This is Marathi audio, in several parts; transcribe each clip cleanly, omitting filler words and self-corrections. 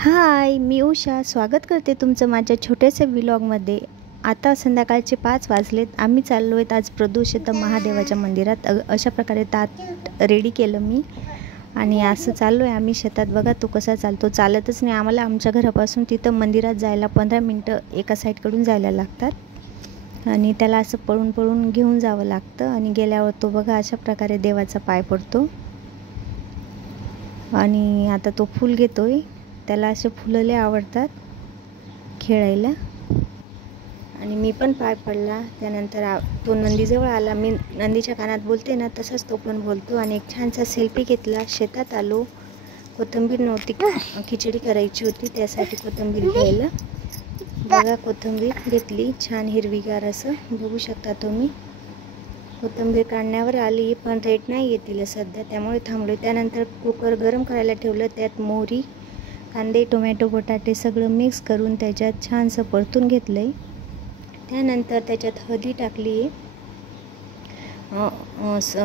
हाय, मी उषा स्वागत करते तुमचं माझ्या छोट्याशा व्लॉगमध्ये। आता संध्याकाळचे 5 वाजलेत। आम्ही चाललो आहेत आज प्रदोषित महादेवाच्या मंदिरात। अशा प्रकारे ताट रेडी केलं मी आणि असं चाललो आहे आम्ही शेतात। बघा तो कसा चालतो, चालतच नाही। आम्हाला आमच्या घरापासून तिथं मंदिरात जायला 15 मिनटं एका साईडकडून जायला लागतात आणि त्याला असं पळून पळून घेऊन जावं लागतं। आणि गेल्यावर तो बघा अशा प्रकारे देवाचा पाय पडतो आणि आता तो फूल घेतोय। त्याला असे फुलं लय आवडतात खेळायला आणि मी पण पाय पडला। त्यानंतर तो नंदीजवळ आला। मी नंदीच्या कानात बोलते ना तसंच तो पण बोलतो आणि एक छानसा सेल्फी घेतला। शेतात आलो, कोथिंबीर नव्हती, खिचडी करायची होती, त्यासाठी कोथिंबीर घ्यायला बघा कोथिंबीर घेतली, छान हिरवीगार असं बघू शकता तुम्ही। कोथिंबीर काढण्यावर आली पण रेट नाही येतील सध्या, त्यामुळे थांबलो। त्यानंतर कुकर गरम करायला ठेवलं, त्यात मोहरी, कांदे, टोमॅटो, बटाटे सगळं मिक्स करून त्याच्यात छानसं परतून घेतलं आहे। त्यानंतर त्याच्यात हळदी टाकली आहे,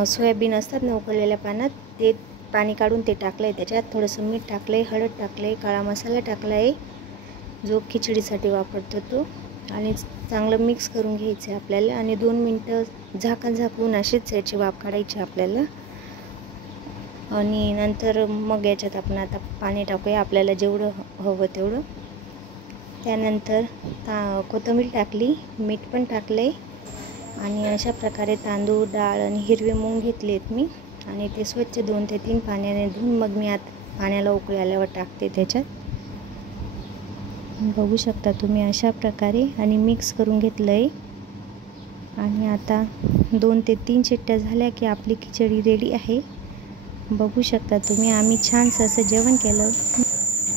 सोयाबीन असतात ना उकळलेल्या पाण्यात, ते पाणी काढून ते टाकलं आहे। त्याच्यात थोडंसं मीठ टाकलं आहे, हळद टाकलं आहे, काळा मसाला टाकला आहे जो खिचडीसाठी वापरतो तो, आणि चांगलं मिक्स करून घ्यायचं आहे आपल्याला। आणि 2 मिनटं झाकून अशीच याची वाफ काढायची आपल्याला। आणि नंतर मग याच्यात आपण आता पाणी टाकूया आपल्याला जेवढं हवं तेवढं। त्यानंतर कोथिंबीर टाकली, मीठ पण टाकले आणि अशा प्रकारे तांदूळ, डाळ आणि हिरवे मूग घेतले आहेत मी आणि ते स्वच्छ 2 ते 3 पाण्याने धुवून मग मी आता पाण्याला उकळी आल्यावर टाकते त्याच्यात। बघू शकता तुम्ही अशा प्रकारे आणि मिक्स करून घेतलं आहे। आणि आता 2 ते 3 शिट्ट्या झाल्या की आपली खिचडी रेडी आहे। बघू शकता तुम्ही आम्ही छानसं असं जेवण केलं।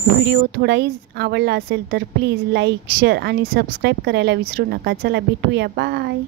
व्हिडिओ थोडाही आवडला असेल तर प्लीज लाईक, शेअर आणि सबस्क्राईब करायला विसरू नका। चला भेटूया, बाय।